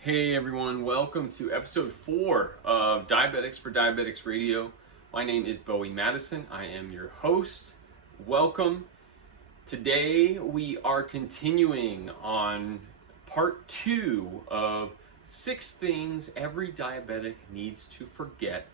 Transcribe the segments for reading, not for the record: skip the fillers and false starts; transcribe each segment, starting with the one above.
Hey everyone, welcome to episode 4 of Diabetics for Diabetics Radio. My name is Bowie Madison. I am your host. Welcome. Today we are continuing on part 2 of 6 things every diabetic needs to forget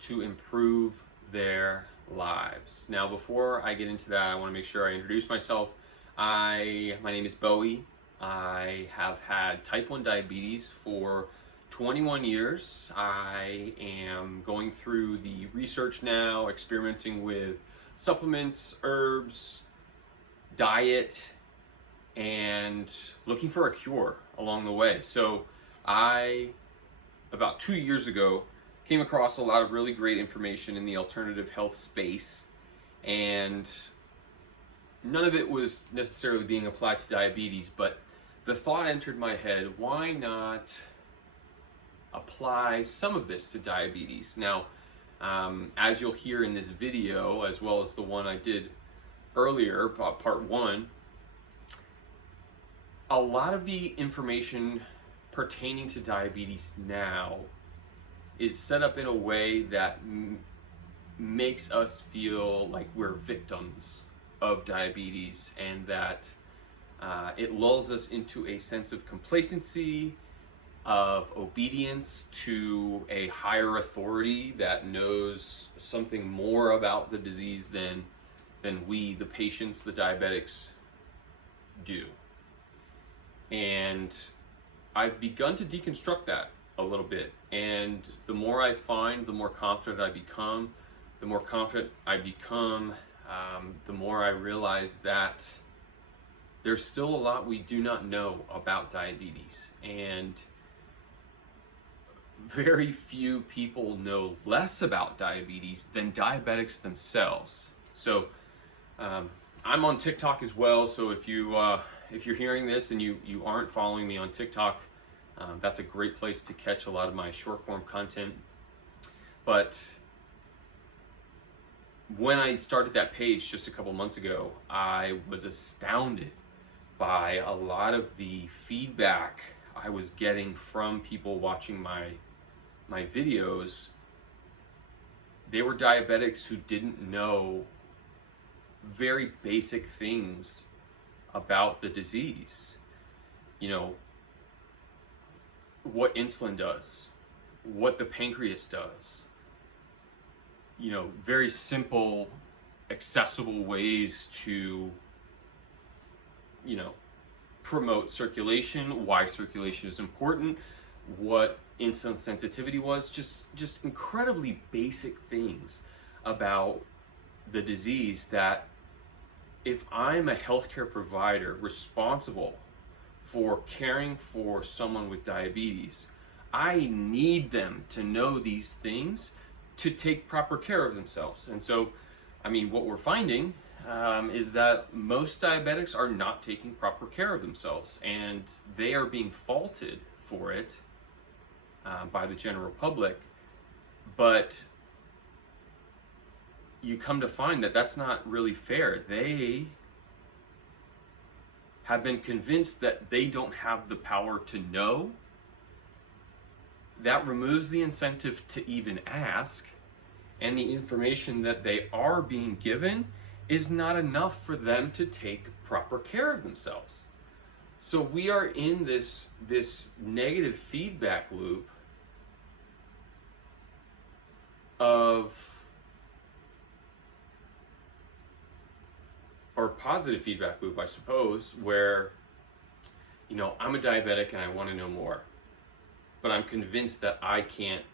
to improve their lives. Now, before I get into that, I want to make sure I introduce myself. My name is Bowie. I have had type 1 diabetes for 21 years. I am going through the research now, experimenting with supplements, herbs, diet, and looking for a cure along the way. So I, about 2 years ago, came across a lot of really great information in the alternative health space, and none of it was necessarily being applied to diabetes, but the thought entered my head, why not apply some of this to diabetes? Now, as you'll hear in this video, as well as the one I did earlier, part 1, a lot of the information pertaining to diabetes now is set up in a way that makes us feel like we're victims of diabetes, and that it lulls us into a sense of complacency, of obedience to a higher authority that knows something more about the disease than we, the patients, the diabetics, do. And I've begun to deconstruct that a little bit. And the more I find, the more confident I become. The more confident I become, the more I realize that there's still a lot we do not know about diabetes. And very few people know less about diabetes than diabetics themselves. So I'm on TikTok as well. So if you're hearing this and you aren't following me on TikTok, that's a great place to catch a lot of my short form content. But when I started that page just a couple months ago, I was astounded by a lot of the feedback I was getting from people watching my videos. They were diabetics who didn't know very basic things about the disease. You know, what insulin does, what the pancreas does. You know, very simple, accessible ways to, promote circulation, why circulation is important, what insulin sensitivity was, just incredibly basic things about the disease that if I'm a healthcare provider responsible for caring for someone with diabetes, I need them to know these things to take proper care of themselves. And so, what we're finding is that most diabetics are not taking proper care of themselves, and they are being faulted for it by the general public. But you come to find that that's not really fair. They have been convinced that they don't have the power to know. That removes the incentive to even ask, and the information that they are being given is not enough for them to take proper care of themselves. So we are in this negative feedback loop or positive feedback loop, I suppose, where, I'm a diabetic and I want to know more, but I'm convinced that I can't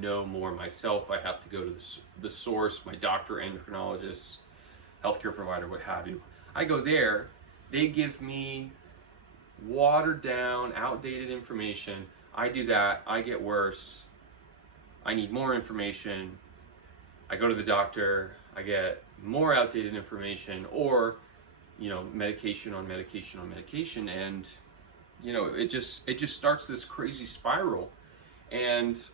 know more myself. I have to go to the source, my doctor, endocrinologist, healthcare provider, what have you. I go there, they give me watered down, outdated information. I do that, I get worse. I need more information. I go to the doctor, I get more outdated information, or medication on medication on medication, and it just starts this crazy spiral. And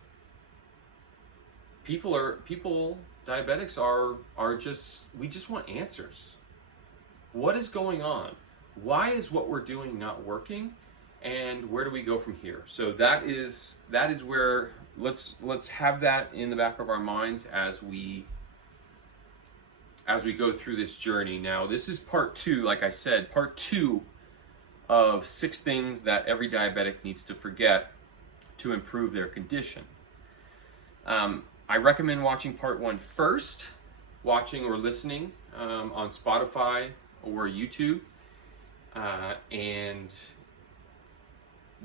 diabetics we just want answers. What is going on? Why is what we're doing not working? and where do we go from here? So that is where let's have that in the back of our minds as we go through this journey. Now, this is part 2, like I said, part 2 of 6 things that every diabetic needs to forget to improve their condition. I recommend watching part 1 first, watching or listening on Spotify or YouTube. And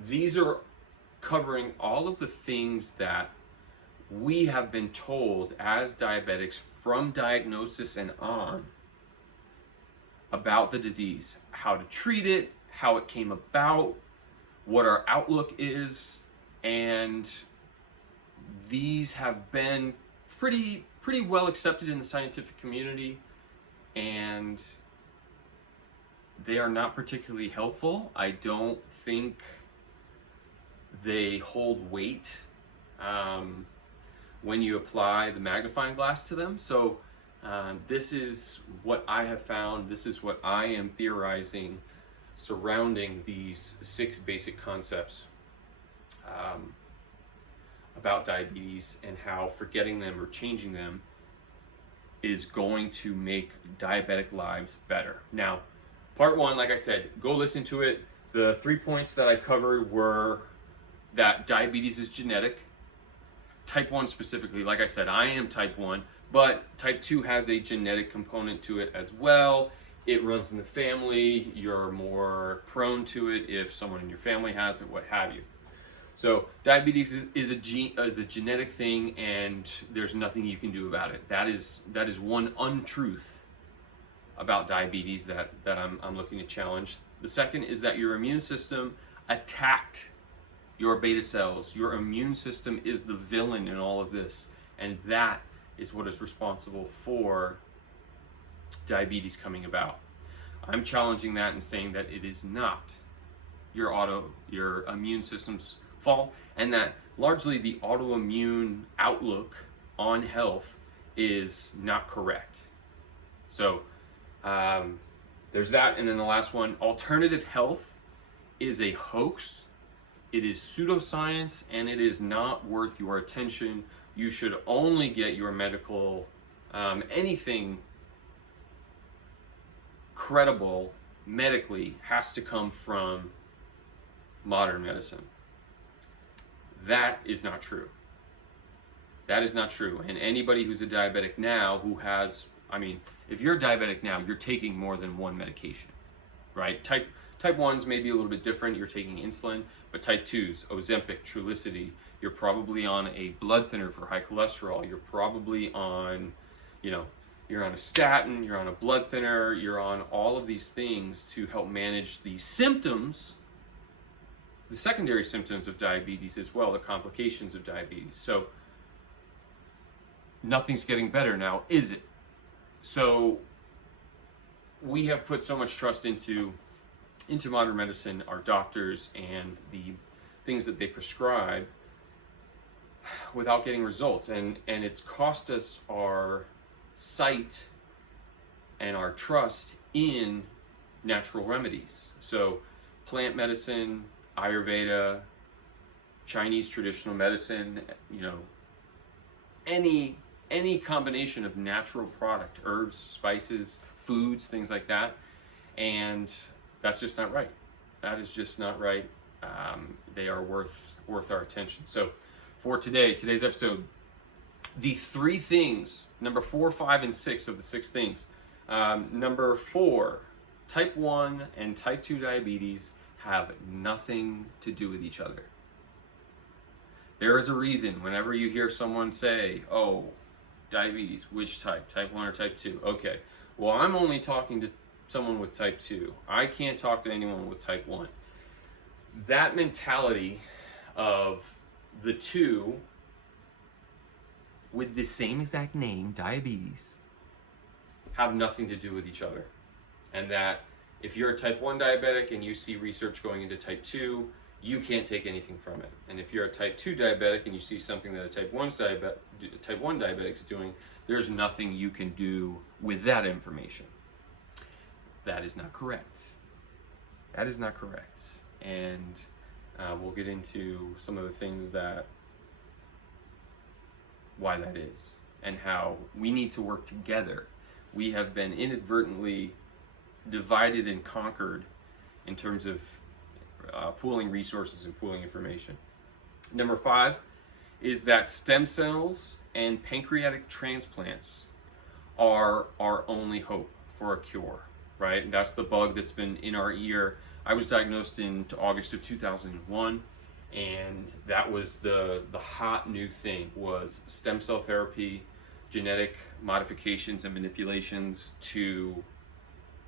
these are covering all of the things that we have been told as diabetics from diagnosis and on about the disease, how to treat it, how it came about, what our outlook is, and these have been pretty well accepted in the scientific community, and they are not particularly helpful. I don't think they hold weight when you apply the magnifying glass to them. So this is what I have found. This is what I am theorizing surrounding these 6 basic concepts about diabetes, and how forgetting them or changing them is going to make diabetic lives better. Now, part 1, like I said, go listen to it. The 3 points that I covered were that diabetes is genetic. Type 1 specifically, like I said, I am type 1, but type 2 has a genetic component to it as well. It runs in the family. You're more prone to it if someone in your family has it, what have you. So diabetes is a genetic thing, and there's nothing you can do about it. That is one untruth about diabetes that I'm looking to challenge. The second is that your immune system attacked your beta cells. Your immune system is the villain in all of this, and that is what is responsible for diabetes coming about. I'm challenging that and saying that it is not your immune system's fault, and that largely the autoimmune outlook on health is not correct. So there's that. And then the last one, alternative health is a hoax. It is pseudoscience, and it is not worth your attention. You should only get your medical, anything credible medically has to come from modern medicine. That is not true. That is not true. And anybody who's a diabetic now who has, if you're a diabetic now, you're taking more than one medication, right? Type 1s may be a little bit different. You're taking insulin, but type 2s, Ozempic, Trulicity, you're probably on a blood thinner for high cholesterol. You're probably on, you're on a statin, you're on a blood thinner, you're on all of these things to help manage the symptoms, the secondary symptoms of diabetes as well, the complications of diabetes. So nothing's getting better now, is it? So we have put so much trust into modern medicine, our doctors, and the things that they prescribe without getting results. And it's cost us our sight and our trust in natural remedies. So plant medicine, Ayurveda, Chinese traditional medicine, any combination of natural product, herbs, spices, foods, things like that. And that's just not right. That is just not right. They are worth our attention. So for today's episode, the 3 things, number 4, 5, and 6 of the 6 things. Number 4, type 1 and type 2 diabetes have nothing to do with each other. There is a reason whenever you hear someone say, oh, diabetes, which type? Type 1 or type 2? Okay, well, I'm only talking to someone with type 2. I can't talk to anyone with type 1. That mentality of the 2 with the same exact name, diabetes, have nothing to do with each other. And that if you're a type 1 diabetic and you see research going into type 2, you can't take anything from it. And if you're a type 2 diabetic and you see something that a type 1 diabetic is doing, there's nothing you can do with that information. That is not correct. That is not correct. And We'll get into some of the things why that is, and how we need to work together. We have been inadvertently divided and conquered in terms of pooling resources and pooling information. Number 5 is that stem cells and pancreatic transplants are our only hope for a cure, right? And that's the bug that's been in our ear. I was diagnosed in August of 2001, and that was the hot new thing, was stem cell therapy, genetic modifications and manipulations to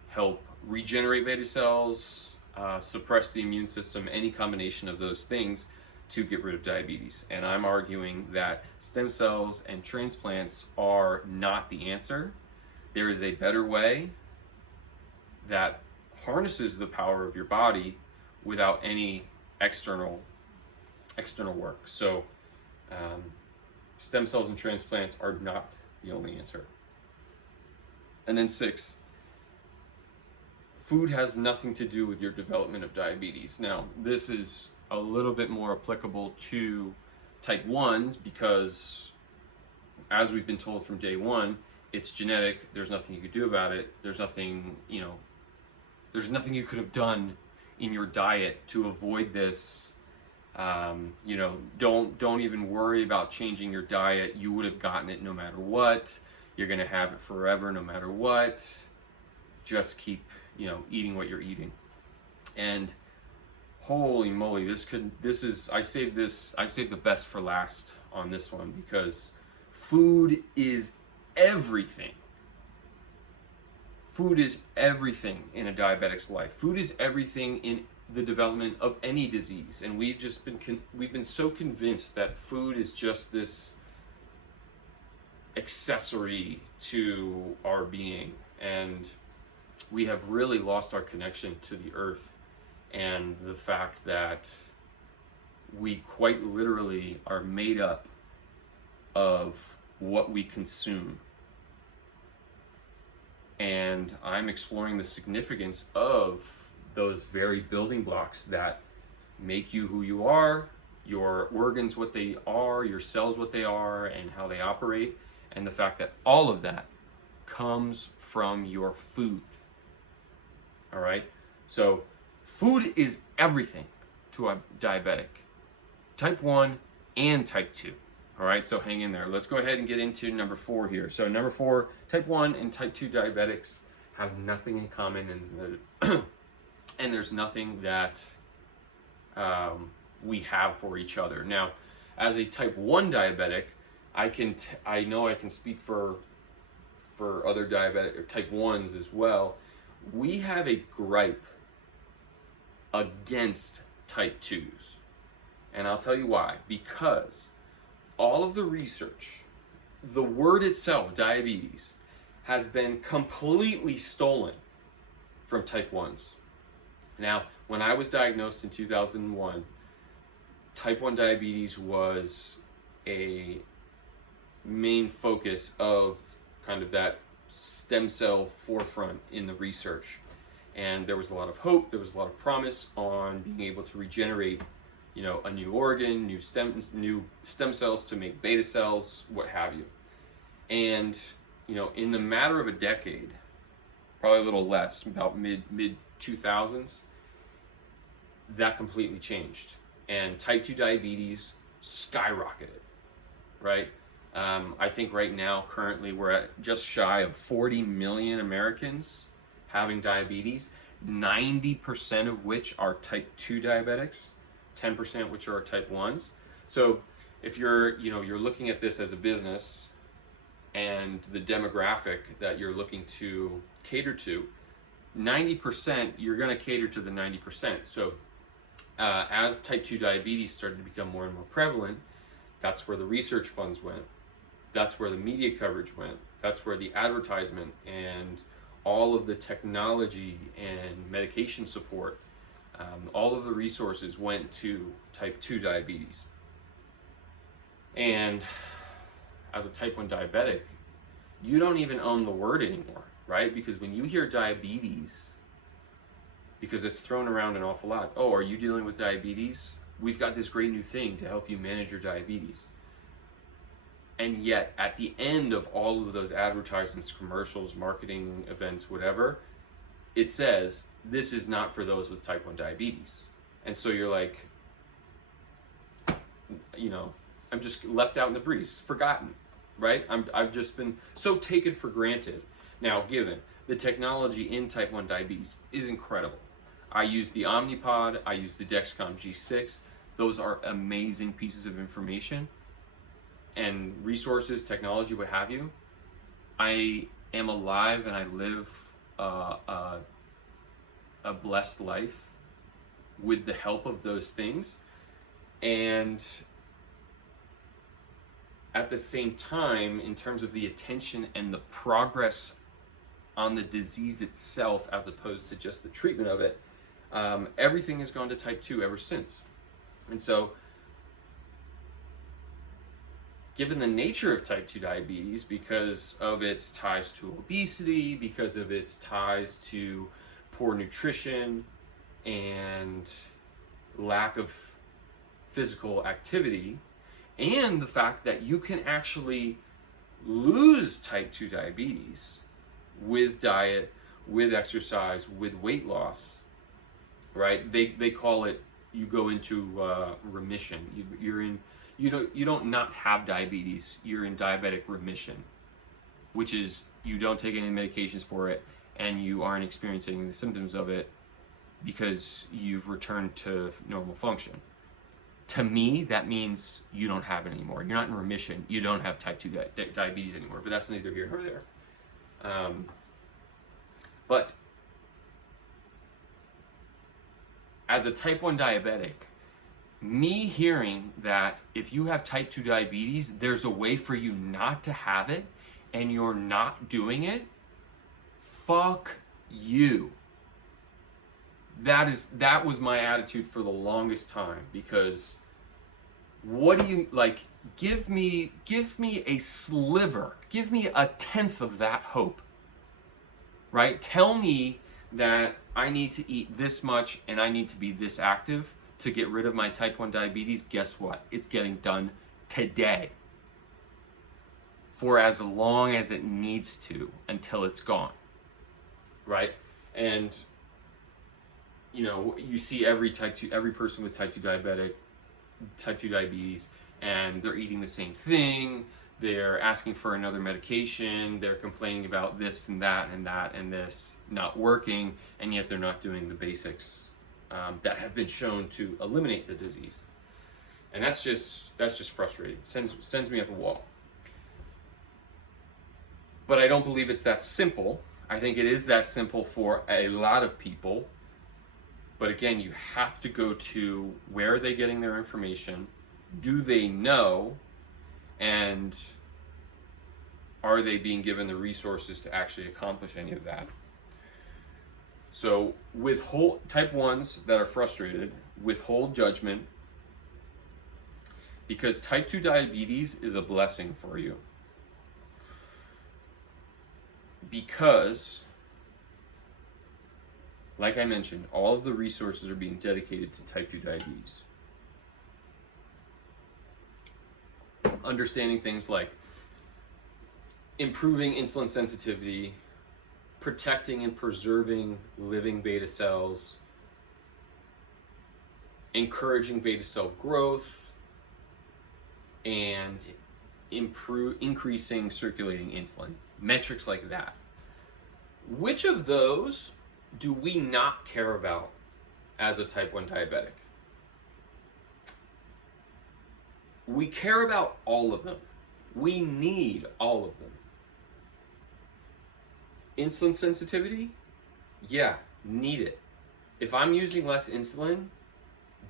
help regenerate beta cells, suppress the immune system, any combination of those things to get rid of diabetes. And I'm arguing that stem cells and transplants are not the answer. There is a better way that harnesses the power of your body without any external work. So stem cells and transplants are not the only answer. And then 6, food has nothing to do with your development of diabetes. Now, this is a little bit more applicable to type 1s because, as we've been told from day one, it's genetic. There's nothing you could do about it. There's nothing you could have done in your diet to avoid this. Don't even worry about changing your diet. You would have gotten it no matter what. You're going to have it forever no matter what. Just keep, eating what you're eating. And holy moly, I saved the best for last on this one, because food is everything. Food is everything in a diabetic's life. Food is everything in the development of any disease, and we've been so convinced that food is just this accessory to our being, and we have really lost our connection to the earth and the fact that we quite literally are made up of what we consume. And I'm exploring the significance of those very building blocks that make you who you are, your organs what they are, your cells what they are, and how they operate, and the fact that all of that comes from your food. All right? So food is everything to a diabetic, type 1 and type 2. All right, so hang in there. Let's go ahead and get into number 4 here. So number 4, type 1 and type 2 diabetics have nothing in common, and there's nothing that we have for each other. Now, as a type 1 diabetic, I know I can speak for other diabetic or type 1s as well. We have a gripe against type 2s. And I'll tell you why. Because all of the research, the word itself, diabetes, has been completely stolen from type 1s. Now, when I was diagnosed in 2001, type 1 diabetes was a main focus of kind of that stem cell forefront in the research. And there was a lot of hope, there was a lot of promise on being able to regenerate, a new organ, new stem cells to make beta cells, what have you. And, in the matter of a decade, probably a little less, about mid 2000s, that completely changed. And type 2 diabetes skyrocketed, right? I think right now, currently, we're at just shy of 40 million Americans having diabetes, 90% of which are type 2 diabetics, 10% which are type 1s. So if you're looking at this as a business and the demographic that you're looking to cater to, 90%, you're going to cater to the 90%. So as type 2 diabetes started to become more and more prevalent, that's where the research funds went. That's where the media coverage went. That's where the advertisement and all of the technology and medication support, all of the resources went to type 2 diabetes. And as a type 1 diabetic, you don't even own the word anymore, right? Because when you hear diabetes, because it's thrown around an awful lot. Oh, are you dealing with diabetes? We've got this great new thing to help you manage your diabetes. And yet, at the end of all of those advertisements, commercials, marketing events, whatever, it says, this is not for those with type 1 diabetes. And so you're like, I'm just left out in the breeze, forgotten, right? I've just been so taken for granted. Now, given the technology in type 1 diabetes is incredible. I use the Omnipod, I use the Dexcom G6. Those are amazing pieces of information and resources, technology, what have you. I am alive and I live a blessed life with the help of those things. And at the same time, in terms of the attention and the progress on the disease itself, as opposed to just the treatment of it, everything has gone to type 2 ever since. And so, given the nature of type 2 diabetes, because of its ties to obesity, because of its ties to poor nutrition and lack of physical activity, and the fact that you can actually lose type 2 diabetes with diet, with exercise, with weight loss, right? They call it, you go into remission. You don't not have diabetes. You're in diabetic remission, which is you don't take any medications for it and you aren't experiencing the symptoms of it because you've returned to normal function. To me, that means you don't have it anymore. You're not in remission. You don't have type 2 diabetes anymore, but that's neither here nor there. But as a type 1 diabetic, me hearing that if you have type 2 diabetes, there's a way for you not to have it and you're not doing it, fuck you. That was my attitude for the longest time, because what do you, like, give me a sliver, give me a tenth of that hope, right? Tell me that I need to eat this much and I need to be this active to get rid of my type 1 diabetes. Guess what? It's getting done today for as long as it needs to until it's gone, right? And you see every person with type 2 diabetes, and they're eating the same thing. They're asking for another medication. They're complaining about this and that and this not working, and yet they're not doing the basics that have been shown to eliminate the disease. And that's just frustrating. Sends me up a wall. But I don't believe it's that simple. I think it is that simple for a lot of people. But again, you have to go to, where are they getting their information? Do they know? And are they being given the resources to actually accomplish any of that? So type 1s that are frustrated, withhold judgment, because type 2 diabetes is a blessing for you. Because, like I mentioned, all of the resources are being dedicated to type 2 diabetes. Understanding things like improving insulin sensitivity, protecting and preserving living beta cells, encouraging beta cell growth, and increasing circulating insulin. Metrics like that. Which of those do we not care about as a type 1 diabetic? We care about all of them. We need all of them. Insulin sensitivity? Yeah, need it. If I'm using less insulin,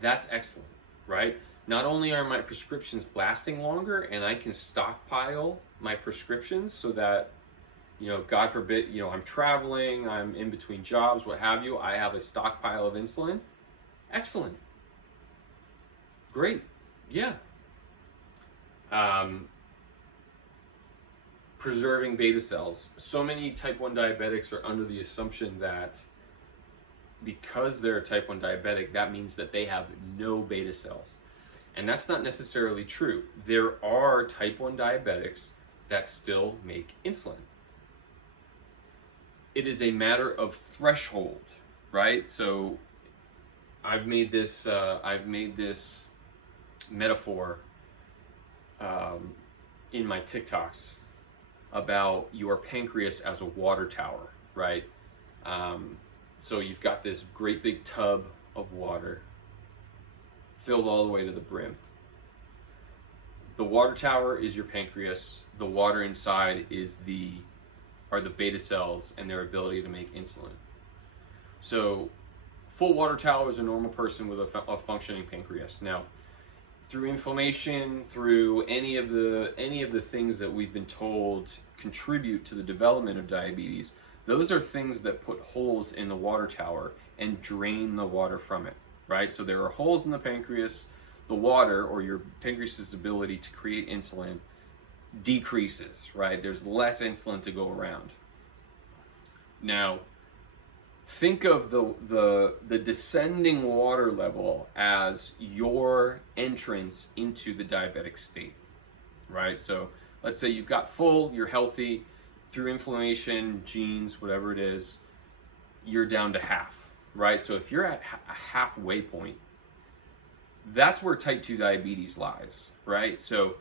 that's excellent, right? Not only are my prescriptions lasting longer and I can stockpile my prescriptions so that, God forbid, I'm traveling, I'm in between jobs, what have you, I have a stockpile of insulin. Excellent. Great. Yeah. Preserving beta cells. So many type 1 diabetics are under the assumption that because they're a type 1 diabetic, that means that they have no beta cells. And that's not necessarily true. There are type 1 diabetics that still make insulin. It is a matter of threshold, right? So I've made this metaphor in my TikToks about your pancreas as a water tower, right? So you've got this great big tub of water filled all the way to the brim. The water tower is your pancreas. The water inside are the beta cells and their ability to make insulin. So full water tower is a normal person with a functioning pancreas. Now, through inflammation, through any of the things that we've been told contribute to the development of diabetes, those are things that put holes in the water tower and drain the water from it, right? So there are holes in the pancreas. The water, or your pancreas's ability to create insulin, decreases, right? There's less insulin to go around. Now, think of the descending water level as your entrance into the diabetic state, right? So let's say you've got full, you're healthy, through inflammation, genes, whatever it is, you're down to half, right? So if you're at a halfway point, that's where type 2 diabetes lies, right? So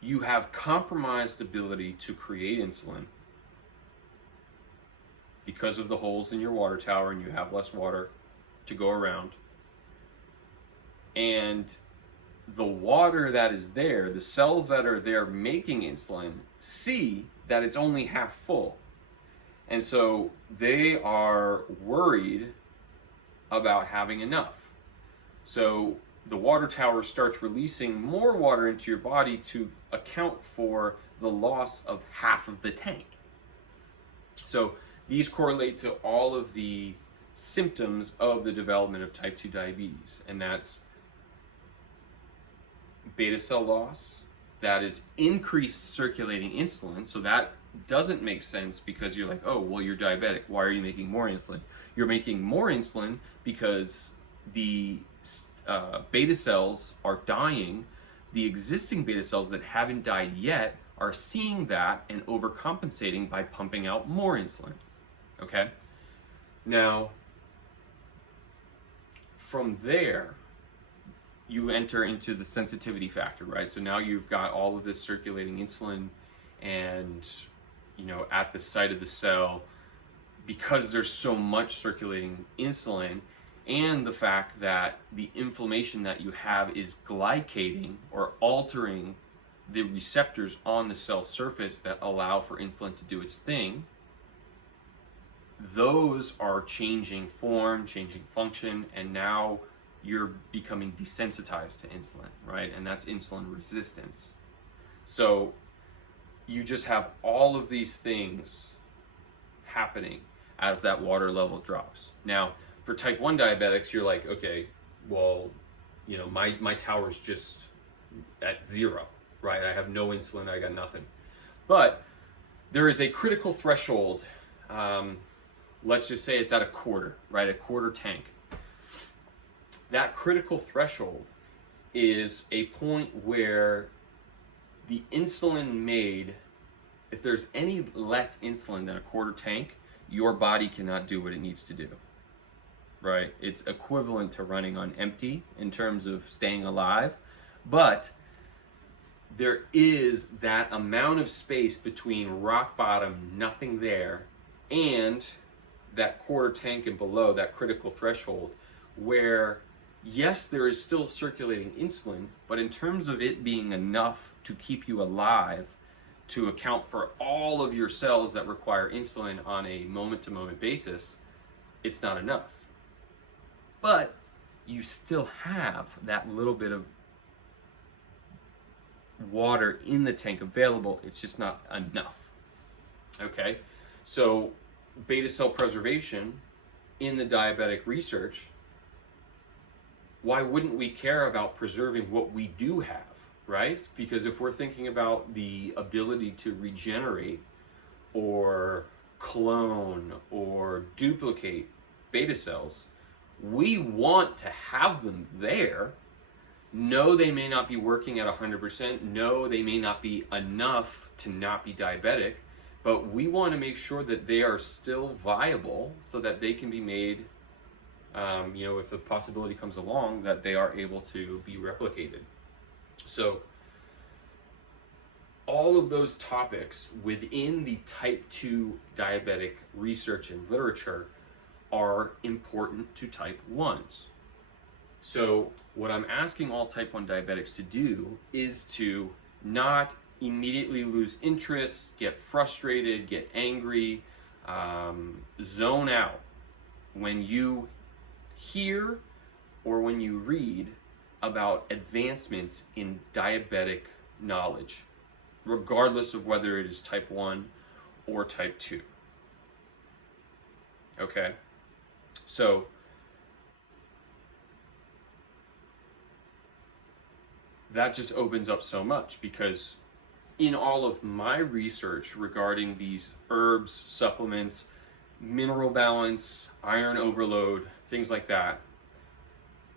you have compromised ability to create insulin because of the holes in your water tower, and you have less water to go around. And the water that is there, the cells that are there making insulin, see that it's only half full. And so they are worried about having enough. So the water tower starts releasing more water into your body to account for the loss of half of the tank. So these correlate to all of the symptoms of the development of type 2 diabetes, and that's beta cell loss, that is increased circulating insulin. So that doesn't make sense, because you're like, oh, well, you're diabetic. Why are you making more insulin? You're making more insulin because the beta cells are dying. The existing beta cells that haven't died yet are seeing that and overcompensating by pumping out more insulin. Okay? Now, from there, you enter into the sensitivity factor, right? So now you've got all of this circulating insulin, and, at the site of the cell, because there's so much circulating insulin, and the fact that the inflammation that you have is glycating or altering the receptors on the cell surface that allow for insulin to do its thing, those are changing form, changing function, and now you're becoming desensitized to insulin, right? And that's insulin resistance. So you just have all of these things happening as that water level drops. Now, for type 1 diabetics, you're like, okay, well, my tower's just at 0, right? I have no insulin, I got nothing. But there is a critical threshold. Let's just say it's at a quarter, right? A quarter tank. That critical threshold is a point where the insulin made, if there's any less insulin than a quarter tank, your body cannot do what it needs to do, right? It's equivalent to running on empty in terms of staying alive, but there is that amount of space between rock bottom, nothing there, and that quarter tank and below, that critical threshold, where yes, there is still circulating insulin, but in terms of it being enough to keep you alive, to account for all of your cells that require insulin on a moment-to-moment basis, it's not enough. But you still have that little bit of water in the tank available. It's just not enough. Okay? So beta cell preservation in the diabetic research, why wouldn't we care about preserving what we do have, right? Because if we're thinking about the ability to regenerate or clone or duplicate, beta cells. We want to have them there. No, they may not be working at 100%. No, they may not be enough to not be diabetic, but we want to make sure that they are still viable so that they can be made, if the possibility comes along, that they are able to be replicated. So all of those topics within the type 2 diabetic research and literature are important to type 1s. So what I'm asking all type 1 diabetics to do is to not immediately lose interest, get frustrated, get angry, zone out when you hear or when you read about advancements in diabetic knowledge, regardless of whether it is type 1 or type 2. Okay? So that just opens up so much, because in all of my research regarding these herbs, supplements, mineral balance, iron overload, things like that,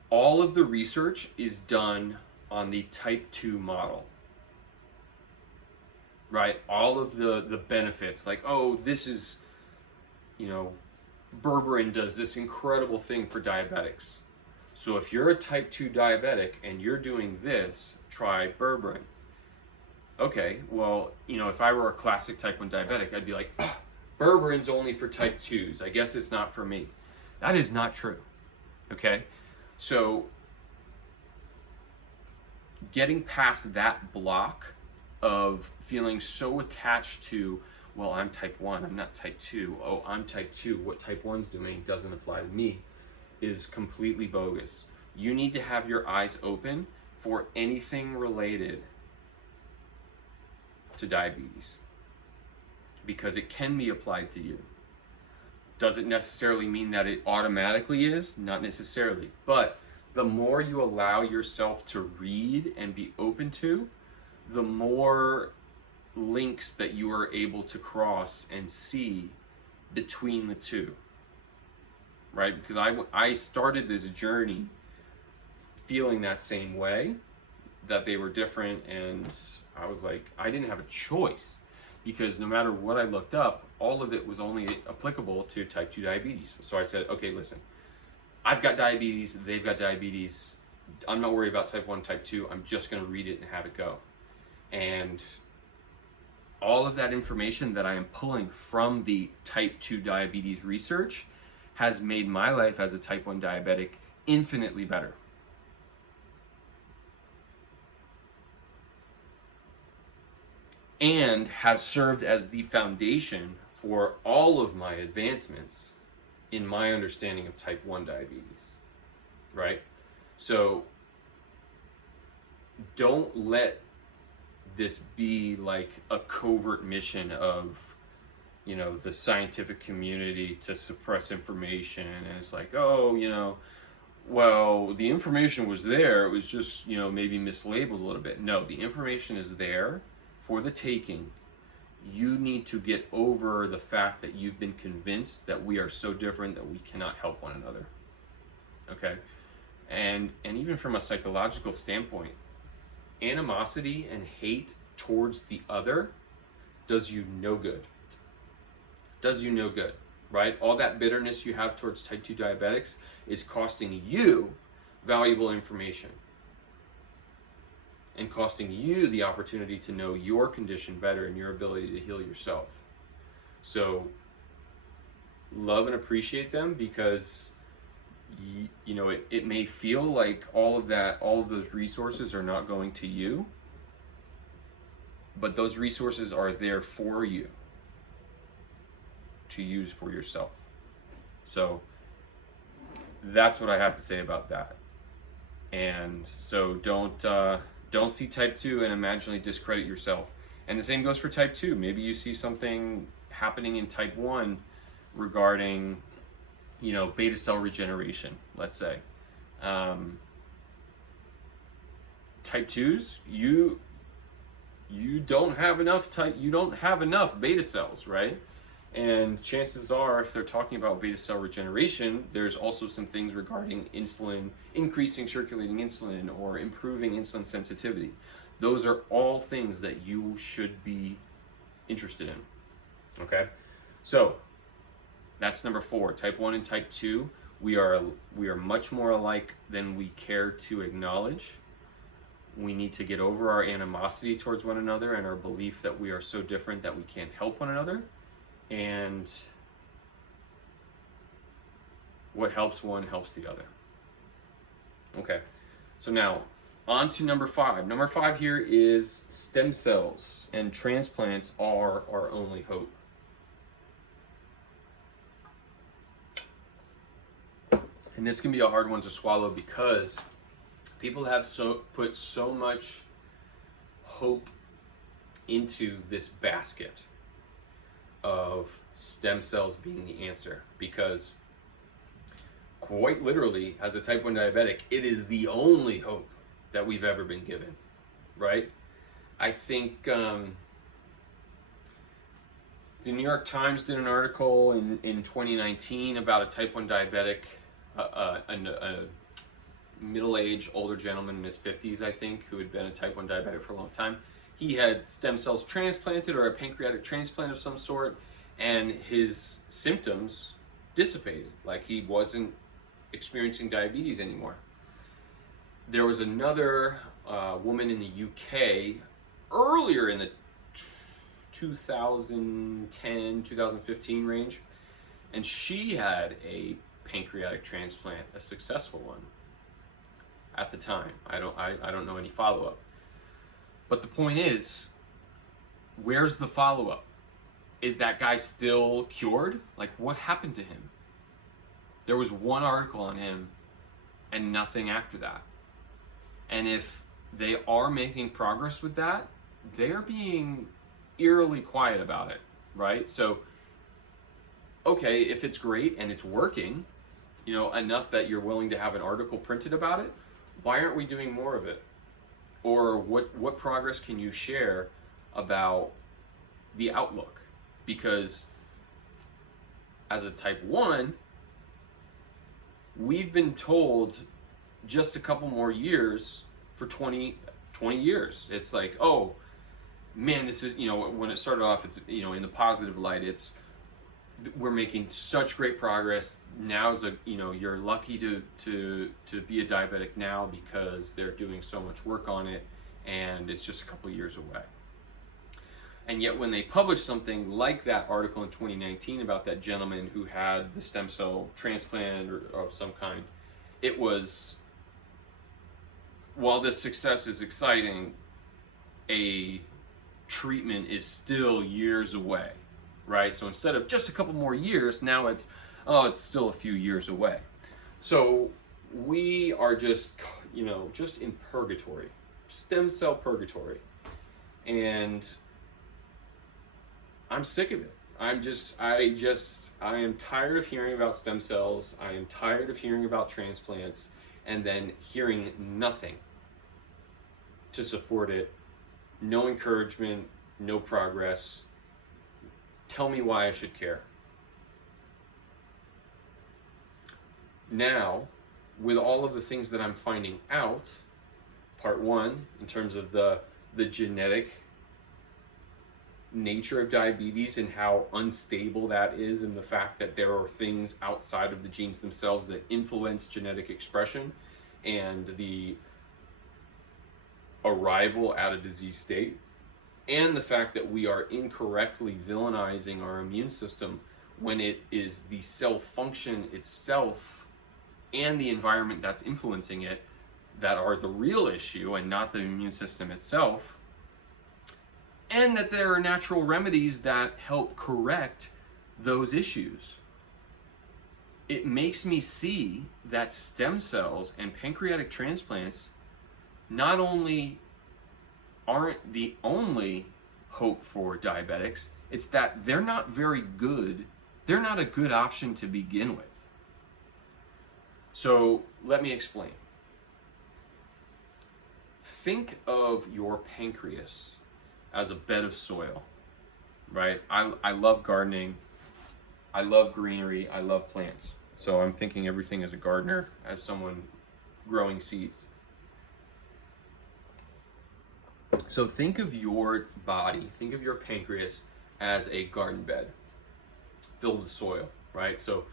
all of the research is done on the type 2 model, right? All of the benefits, like, oh, this is, berberine does this incredible thing for diabetics. So if you're a type 2 diabetic and you're doing this, try berberine. Okay, well, if I were a classic type 1 diabetic, I'd be like, berberine's only for type 2s. I guess it's not for me. That is not true. Okay? So getting past that block of feeling so attached to, well, I'm type 1, I'm not type 2. Oh, I'm type 2. What type 1's doing doesn't apply to me, is completely bogus. You need to have your eyes open for anything related to diabetes, because it can be applied to you. Does it necessarily mean that it automatically is? Not necessarily. But the more you allow yourself to read and be open to, the more links that you are able to cross and see between the two. Right? Because I started this journey feeling that same way, that they were different, and I was like, I didn't have a choice, because no matter what I looked up, all of it was only applicable to type 2 diabetes. So I said, okay, listen, I've got diabetes, they've got diabetes, I'm not worried about type 1, type 2, I'm just going to read it and have it go. And all of that information that I am pulling from the type 2 diabetes research has made my life as a type 1 diabetic infinitely better. And has served as the foundation for all of my advancements in my understanding of type 1 diabetes, right? So don't let this be like a covert mission of, the scientific community to suppress information. And it's like, oh, well, the information was there, it was just, maybe mislabeled a little bit. No, the information is there for the taking. You need to get over the fact that you've been convinced that we are so different that we cannot help one another. Okay? And even from a psychological standpoint, animosity and hate towards the other does you no good. Does you no good, right? All that bitterness you have towards type 2 diabetics is costing you valuable information and costing you the opportunity to know your condition better and your ability to heal yourself. So love and appreciate them, because it may feel like all of those resources are not going to you, but those resources are there for you to use for yourself. So that's what I have to say about that. And so don't see type 2 and imaginally discredit yourself. And the same goes for type 2. Maybe you see something happening in type 1 regarding, beta cell regeneration, let's say. Type 2s, you don't have enough beta cells, right? And chances are, if they're talking about beta cell regeneration, there's also some things regarding insulin, increasing circulating insulin or improving insulin sensitivity. Those are all things that you should be interested in. Okay, so that's number 4. Type 1 and type 2, we are much more alike than we care to acknowledge. We need to get over our animosity towards one another and our belief that we are so different that we can't help one another. And what helps one helps the other. Okay, so now on to number 5. Number 5 here is stem cells, and transplants are our only hope. And this can be a hard one to swallow because people have put so much hope into this basket of stem cells being the answer, because quite literally, as a type 1 diabetic, it is the only hope that we've ever been given, right? I think the New York Times did an article in 2019 about a type 1 diabetic, a middle-aged older gentleman in his 50s, I think, who had been a type 1 diabetic for a long time. He had stem cells transplanted, or a pancreatic transplant of some sort, and his symptoms dissipated. Like, he wasn't experiencing diabetes anymore. There was another woman in the UK earlier in the 2010, 2015 range, and she had a pancreatic transplant, a successful one at the time. I don't know any follow-up. But the point is, where's the follow-up? Is that guy still cured? Like, what happened to him? There was one article on him and nothing after that. And if they are making progress with that, they're being eerily quiet about it, right? So, okay, if it's great and it's working, you know, enough that you're willing to have an article printed about it, why aren't we doing more of it? Or what progress can you share about the outlook? Because as a type 1, we've been told just a couple more years for 20 years. It's like, oh man, this is, you know, when it started off, it's, you know, in the positive light, it's, we're making such great progress. Now's a, you know, you're lucky to be a diabetic now because they're doing so much work on it, and it's just a couple years away. And yet when they published something like that article in 2019 about that gentleman who had the stem cell transplant or of some kind, it was, while this success is exciting, a treatment is still years away. Right? So instead of just a couple more years, now it's, oh, it's still a few years away. So we are just, you know, just in purgatory, stem cell purgatory. And I'm sick of it. I am tired of hearing about stem cells. I am tired of hearing about transplants and then hearing nothing to support it. No encouragement, no progress. Tell me why I should care. Now, with all of the things that I'm finding out, part 1, in terms of the genetic nature of diabetes and how unstable that is, and the fact that there are things outside of the genes themselves that influence genetic expression and the arrival at a disease state, and the fact that we are incorrectly villainizing our immune system when it is the cell function itself and the environment that's influencing it that are the real issue and not the immune system itself, and that there are natural remedies that help correct those issues. It makes me see that stem cells and pancreatic transplants not only aren't the only hope for diabetics, it's that they're not very good. They're not a good option to begin with. So let me explain. Think of your pancreas as a bed of soil, right? I love gardening. I love greenery, I love plants. So I'm thinking everything as a gardener, as someone growing seeds. So think of your body, think of your pancreas as a garden bed filled with soil, right? So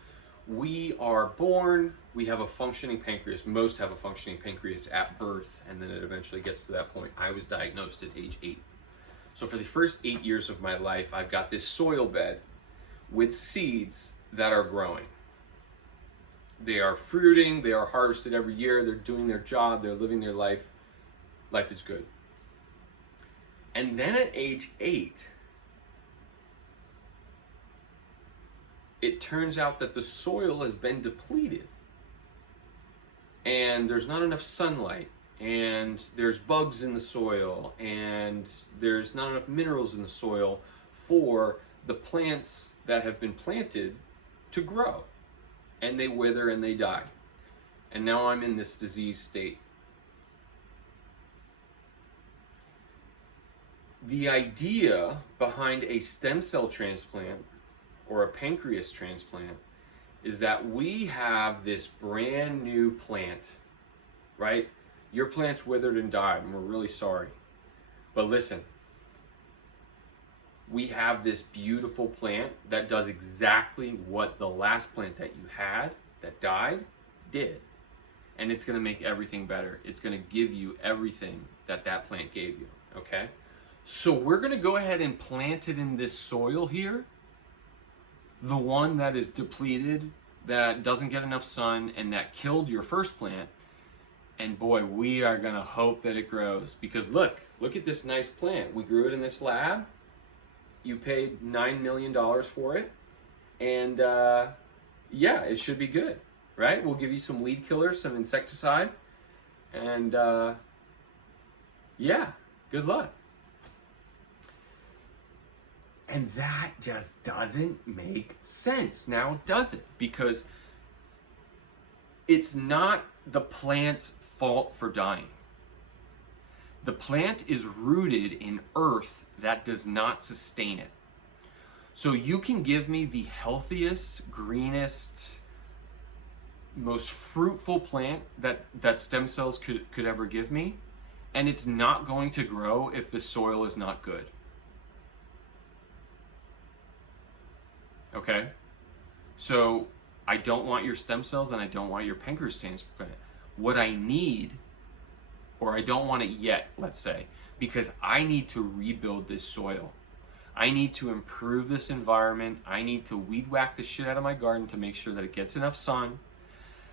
we are born, we have a functioning pancreas. Most have a functioning pancreas at birth, and then it eventually gets to that point. I was diagnosed at age 8. So for the first 8 years of my life, I've got this soil bed with seeds that are growing. They are fruiting, they are harvested every year, they're doing their job, they're living their life. Life is good. And then at age 8, it turns out that the soil has been depleted. And there's not enough sunlight, and there's bugs in the soil, and there's not enough minerals in the soil for the plants that have been planted to grow. And they wither and they die. And now I'm in this disease state. The idea behind a stem cell transplant or a pancreas transplant is that we have this brand new plant, right? Your plant's withered and died, and we're really sorry. But listen, we have this beautiful plant that does exactly what the last plant that you had that died did. And it's gonna make everything better. It's gonna give you everything that that plant gave you, okay? So we're gonna go ahead and plant it in this soil here, the one that is depleted, that doesn't get enough sun, and that killed your first plant. And boy, we are gonna hope that it grows, because look at this nice plant. We grew it in this lab. You paid $9 million for it, and yeah, it should be good, right? We'll give you some weed killer, some insecticide, and yeah, good luck. And that just doesn't make sense now, does it? Because it's not the plant's fault for dying. The plant is rooted in earth that does not sustain it. So you can give me the healthiest, greenest, most fruitful plant that stem cells could ever give me, and it's not going to grow if the soil is not good. Okay? So I don't want your stem cells, and I don't want your pancreas transplant. What I need, or I don't want it yet, let's say, because I need to rebuild this soil. I need to improve this environment. I need to weed whack the shit out of my garden to make sure that it gets enough sun,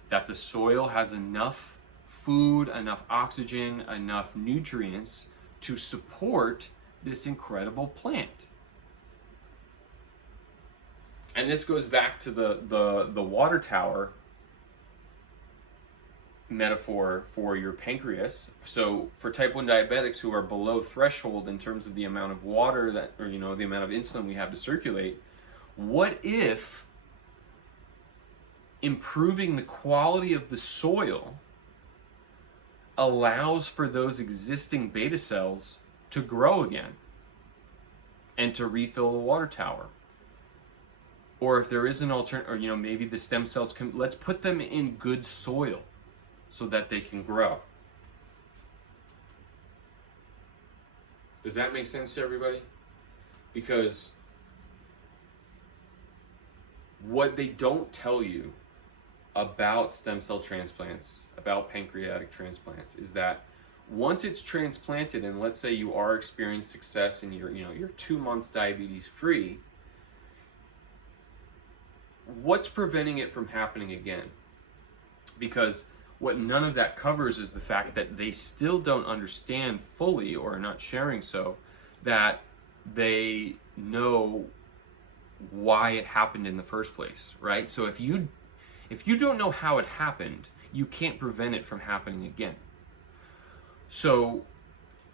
that the soil has enough food, enough oxygen, enough nutrients to support this incredible plant. And this goes back to the water tower metaphor for your pancreas. So for type 1 diabetics who are below threshold in terms of the amount of water that, or the amount of insulin we have to circulate, what if improving the quality of the soil allows for those existing beta cells to grow again and to refill the water tower? Or if there is an alternative, or maybe the stem cells can, let's put them in good soil so that they can grow. Does that make sense to everybody? Because what they don't tell you about stem cell transplants, about pancreatic transplants, is that once it's transplanted, and let's say you are experiencing success and you're 2 months diabetes free, what's preventing it from happening again? Because what none of that covers is the fact that they still don't understand fully, or are not sharing so, that they know why it happened in the first place, right? So if you don't know how it happened, you can't prevent it from happening again. So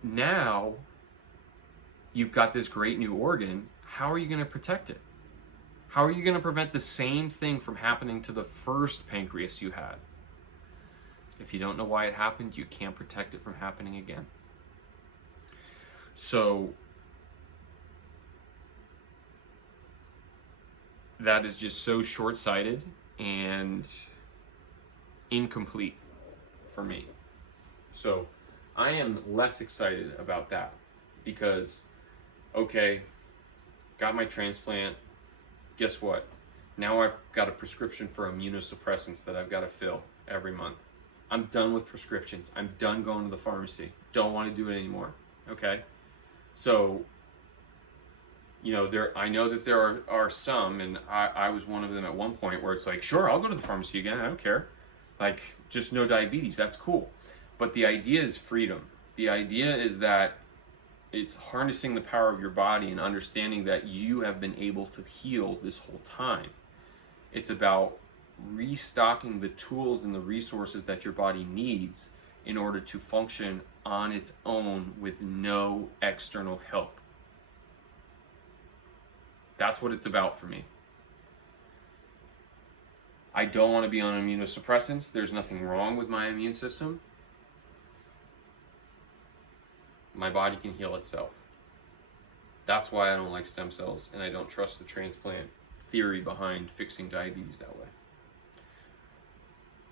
now you've got this great new organ. How are you going to protect it? How are you going to prevent the same thing from happening to the first pancreas you had? If you don't know why it happened, you can't protect it from happening again. So that is just so short-sighted and incomplete for me. So I am less excited about that because, okay, got my transplant. Guess what? Now I've got a prescription for immunosuppressants that I've got to fill every month. I'm done with prescriptions. I'm done going to the pharmacy. Don't want to do it anymore. Okay? So, I know that there are some, and I was one of them at one point, where it's like, sure, I'll go to the pharmacy again. I don't care. Like, just no diabetes. That's cool. But the idea is freedom. The idea is that it's harnessing the power of your body and understanding that you have been able to heal this whole time. It's about restocking the tools and the resources that your body needs in order to function on its own with no external help. That's what it's about for me. I don't want to be on immunosuppressants. There's nothing wrong with my immune system. My body can heal itself. That's why I don't like stem cells, and I don't trust the transplant theory behind fixing diabetes that way.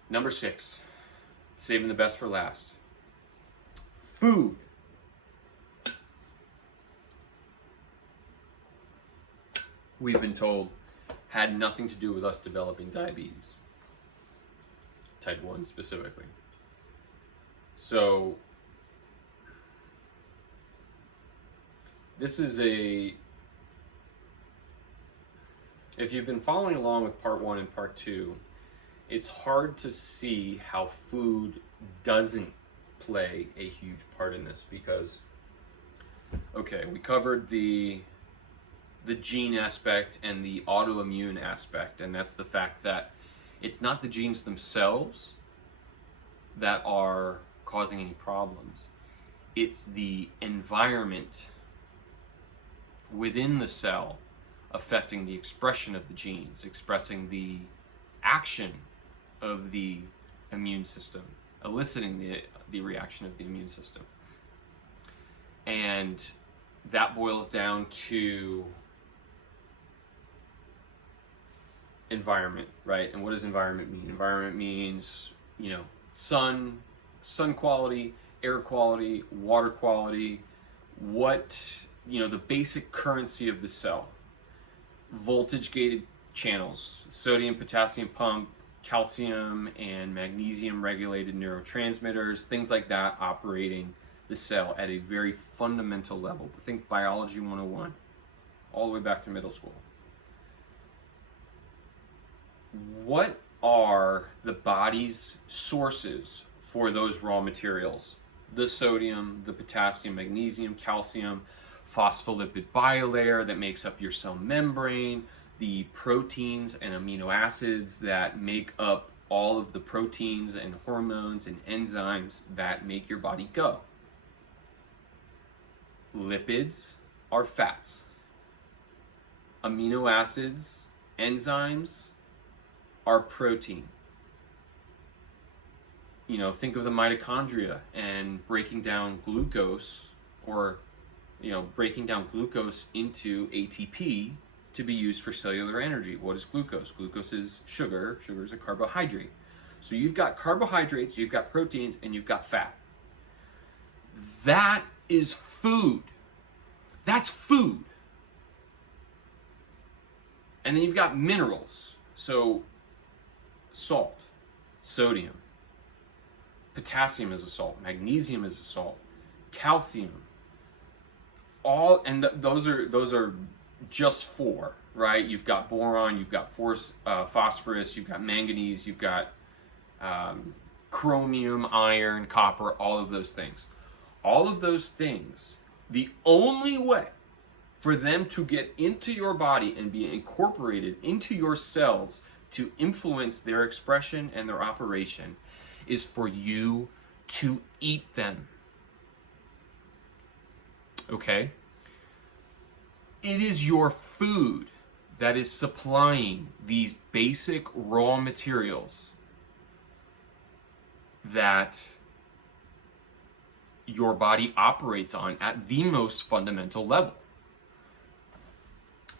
Number 6, saving the best for last. Food. We've been told had nothing to do with us developing diabetes. Type 1 specifically. So, this is if you've been following along with part 1 and part 2, it's hard to see how food doesn't play a huge part in this because, okay, we covered the gene aspect and the autoimmune aspect, and that's the fact that it's not the genes themselves that are causing any problems. It's the environment within the cell affecting the expression of the genes, expressing the action of the immune system, eliciting the reaction of the immune system. And that boils down to environment, right? And what does environment mean? Environment means, sun quality, air quality, water quality, the basic currency of the cell. Voltage gated channels, sodium, potassium pump, calcium and magnesium regulated neurotransmitters, things like that operating the cell at a very fundamental level. Think biology 101, all the way back to middle school. What are the body's sources for those raw materials? The sodium, the potassium, magnesium, calcium, phospholipid bilayer that makes up your cell membrane, the proteins and amino acids that make up all of the proteins and hormones and enzymes that make your body go. Lipids are fats. Amino acids, enzymes, are protein. Think of the mitochondria and breaking down glucose into ATP to be used for cellular energy. What is glucose? Glucose is sugar. Sugar is a carbohydrate. So you've got carbohydrates, you've got proteins, and you've got fat. That is food. That's food. And then you've got minerals. So salt, sodium, potassium is a salt, magnesium is a salt, calcium. Those are just 4, right? You've got boron, you've got phosphorus, you've got manganese, you've got chromium, iron, copper, all of those things. All of those things, the only way for them to get into your body and be incorporated into your cells to influence their expression and their operation is for you to eat them. Okay? It is your food that is supplying these basic raw materials that your body operates on at the most fundamental level.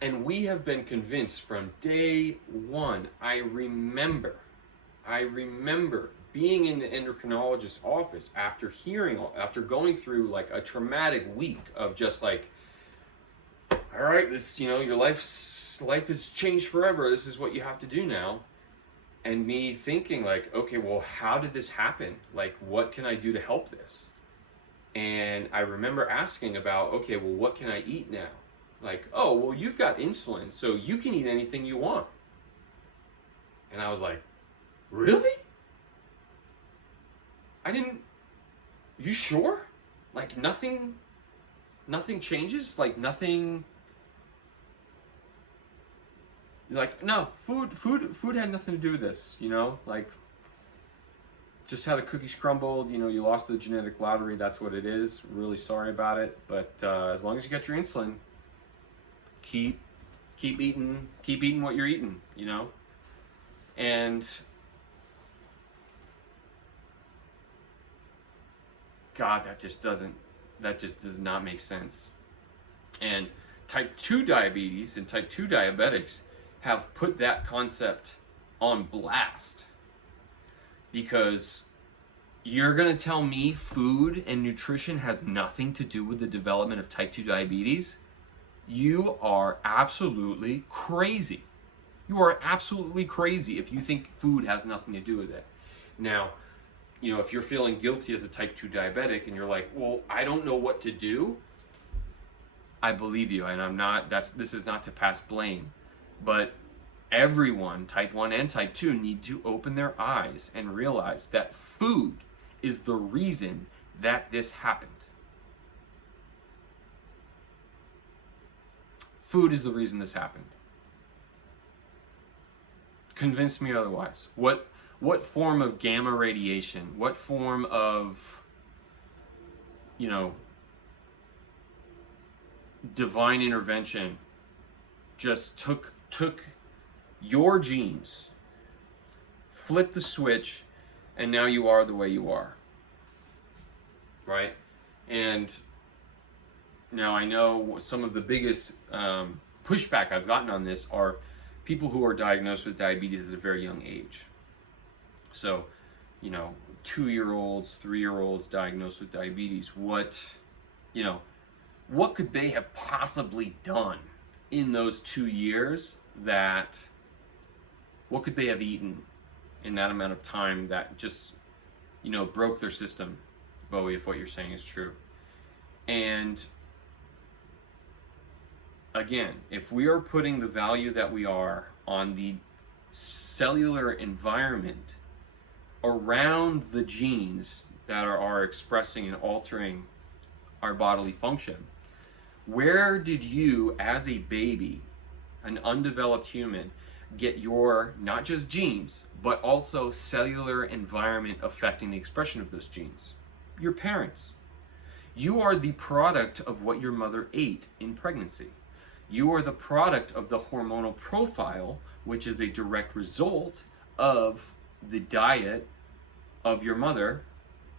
And we have been convinced from day one. I remember being in the endocrinologist's office after going through like a traumatic week of just like, all right, this, your life has changed forever. This is what you have to do now. And me thinking like, okay, well, how did this happen? Like, what can I do to help this? And I remember asking about, okay, well, what can I eat now? Like, oh, well, you've got insulin, so you can eat anything you want. And I was like, really? You sure? Like nothing changes? Like nothing, like, no, food had nothing to do with this, like, just had the cookies crumbled, you lost the genetic lottery, that's what it is. Really sorry about it, but as long as you get your insulin, keep eating what you're eating, and God, that just does not make sense. And type 2 diabetes and type 2 diabetics have put that concept on blast, because you're going to tell me food and nutrition has nothing to do with the development of type 2 diabetes? You are absolutely crazy. You are absolutely crazy if you think food has nothing to do with it. Now, if you're feeling guilty as a type 2 diabetic and you're like, well, I don't know what to do, I believe you, and this is not to pass blame, but everyone, type 1 and type 2, need to open their eyes and realize that food is the reason that this happened. Food is the reason this happened. Convince me otherwise. What form of gamma radiation, what form of, divine intervention just took your genes, flipped the switch, and now you are the way you are, right? And now I know some of the biggest pushback I've gotten on this are people who are diagnosed with diabetes at a very young age. So, 2-year-olds, 3-year-olds diagnosed with diabetes, what could they have possibly done in those 2 years what could they have eaten in that amount of time that just, broke their system, Bowie, if what you're saying is true. And again, if we are putting the value that we are on the cellular environment around the genes that are expressing and altering our bodily function, where did you, as a baby, an undeveloped human, get your, not just genes, but also cellular environment affecting the expression of those genes? Your parents. You are the product of what your mother ate in pregnancy. You are the product of the hormonal profile, which is a direct result of the diet of your mother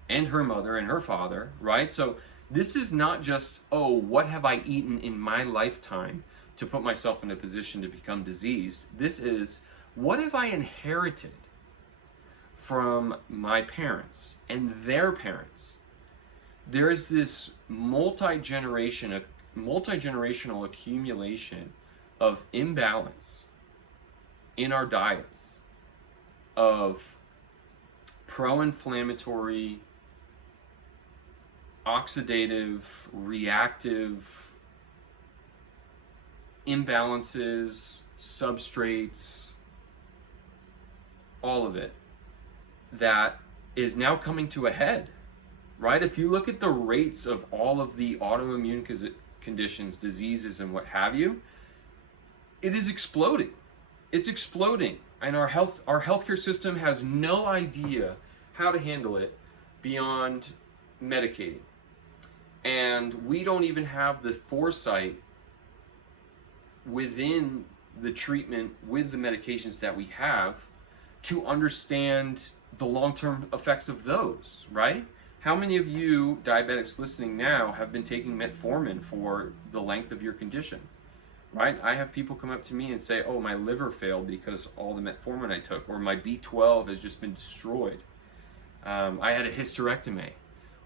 and her father, right? So this is not just, oh, what have I eaten in my lifetime to put myself in a position to become diseased? This is, what have I inherited from my parents and their parents? There is this multi-generational accumulation of imbalance in our diets, of pro-inflammatory, oxidative, reactive imbalances, substrates, all of it, that is now coming to a head, right? If you look at the rates of all of the autoimmune conditions, diseases, and what have you, it is exploding. It's exploding. And our healthcare system has no idea how to handle it beyond medicating. And we don't even have the foresight within the treatment with the medications that we have to understand the long-term effects of those, right? How many of you diabetics listening now have been taking metformin for the length of your condition? right? I have people come up to me and say, oh, my liver failed because all the metformin I took, or my B12 has just been destroyed. I had a hysterectomy,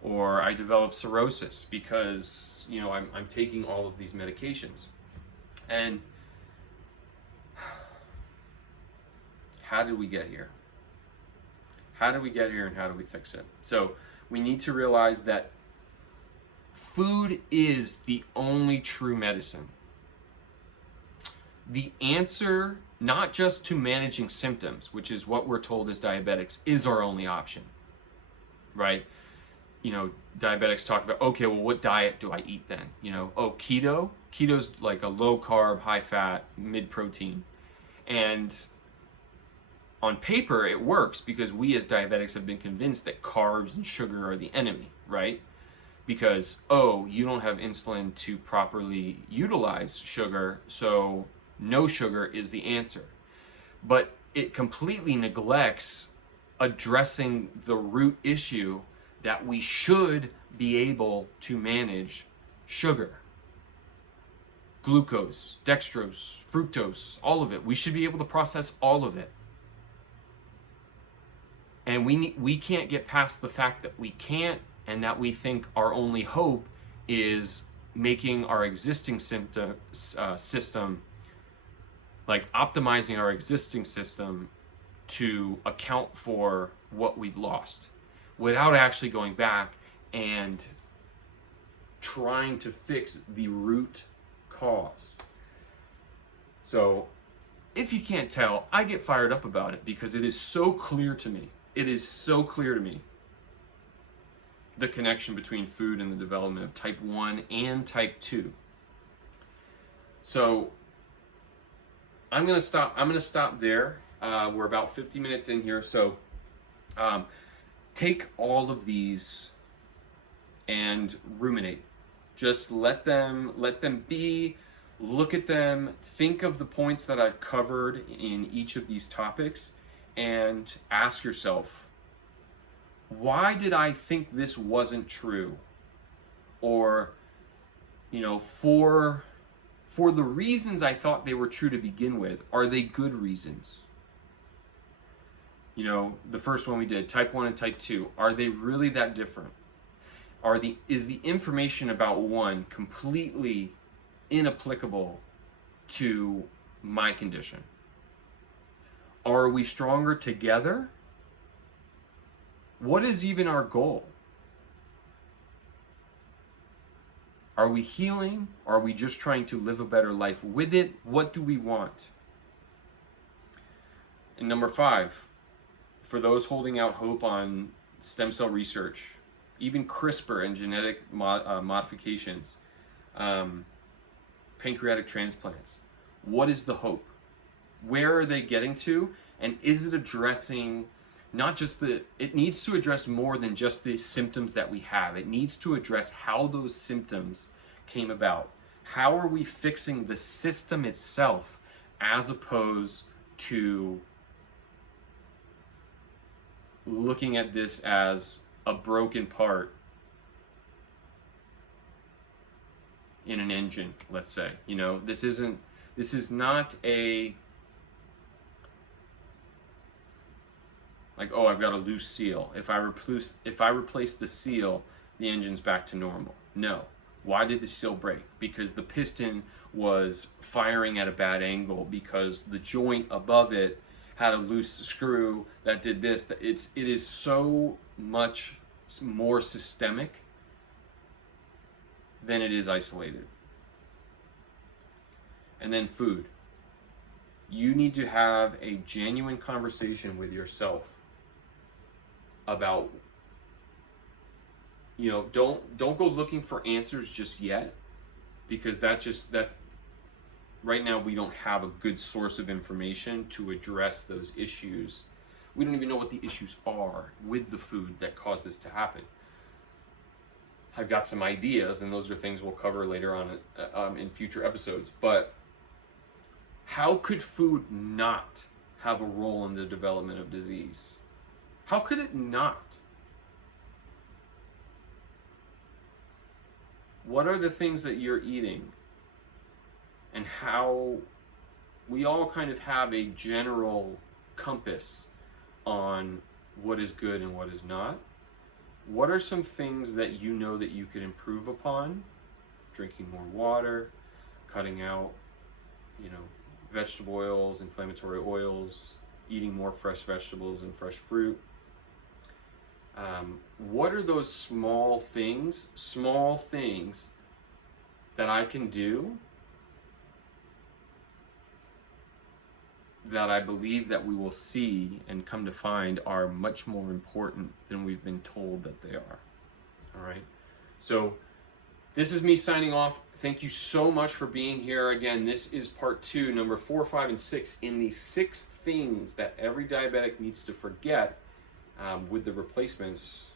or I developed cirrhosis because, I'm taking all of these medications. And how did we get here? How did we get here, and how do we fix it? So we need to realize that food is the only true medicine. The answer, not just to managing symptoms, which is what we're told as diabetics, is our only option, right? Diabetics talk about, okay, well, what diet do I eat then? Keto? Keto's like a low carb, high fat, mid protein. And on paper, it works because we as diabetics have been convinced that carbs and sugar are the enemy, right? Because, you don't have insulin to properly utilize sugar, so no sugar is the answer. But it completely neglects addressing the root issue that we should be able to manage sugar, glucose, dextrose, fructose, all of it. We should be able to process all of it. And we can't get past the fact that we can't, and that we think our only hope is making our existing system, like optimizing our existing system to account for what we've lost, without actually going back and trying to fix the root cause. So if you can't tell, I get fired up about it because it is so clear to me. It is so clear to me, the connection between food and the development of type 1 and type 2. So I'm going to stop there. We're about 50 minutes in here. So take all of these and ruminate. Just let them be. Look at them. Think of the points that I've covered in each of these topics, and ask yourself, why did I think this wasn't true? Or, for the reasons I thought they were true to begin with, are they good reasons? The first one we did, type 1 and type 2, are they really that different? Is the information about one completely inapplicable to my condition? Are we stronger together? What is even our goal? Are we healing? Are we just trying to live a better life with it? What do we want? And number 5, for those holding out hope on stem cell research, even CRISPR and genetic modifications, pancreatic transplants, what is the hope? Where are they getting to? And is it addressing it needs to address more than just the symptoms that we have. It needs to address how those symptoms came about. How are we fixing the system itself, as opposed to looking at this as a broken part in an engine, let's say. This is not a like, I've got a loose seal. If I replace the seal, the engine's back to normal. No. Why did the seal break? Because the piston was firing at a bad angle, because the joint above it had a loose screw that did this. It is so much more systemic than it is isolated. And then food. You need to have a genuine conversation with yourself about, don't go looking for answers just yet, because that right now we don't have a good source of information to address those issues. We don't even know what the issues are with the food that caused this to happen. I've got some ideas, and those are things we'll cover later on in future episodes. But how could food not have a role in the development of disease? How could it not? What are the things that you're eating and how we all kind of have a general compass on what is good and what is not. What are some things that you know that you could improve upon? Drinking more water, cutting out, vegetable oils, inflammatory oils, eating more fresh vegetables and fresh fruit. What are those small things that I can do that I believe that we will see and come to find are much more important than we've been told that they are? All right. So this is me signing off. Thank you so much for being here. Again, this is part 2, number 4, 5, and 6 in the 6 things that every diabetic needs to forget with the replacements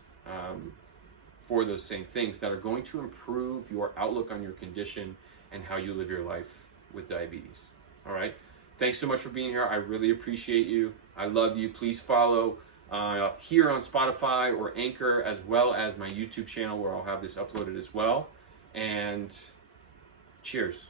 for those same things that are going to improve your outlook on your condition and how you live your life with diabetes. All right. Thanks so much for being here. I really appreciate you. I love you. Please follow here on Spotify or Anchor, as well as my YouTube channel where I'll have this uploaded as well. And cheers.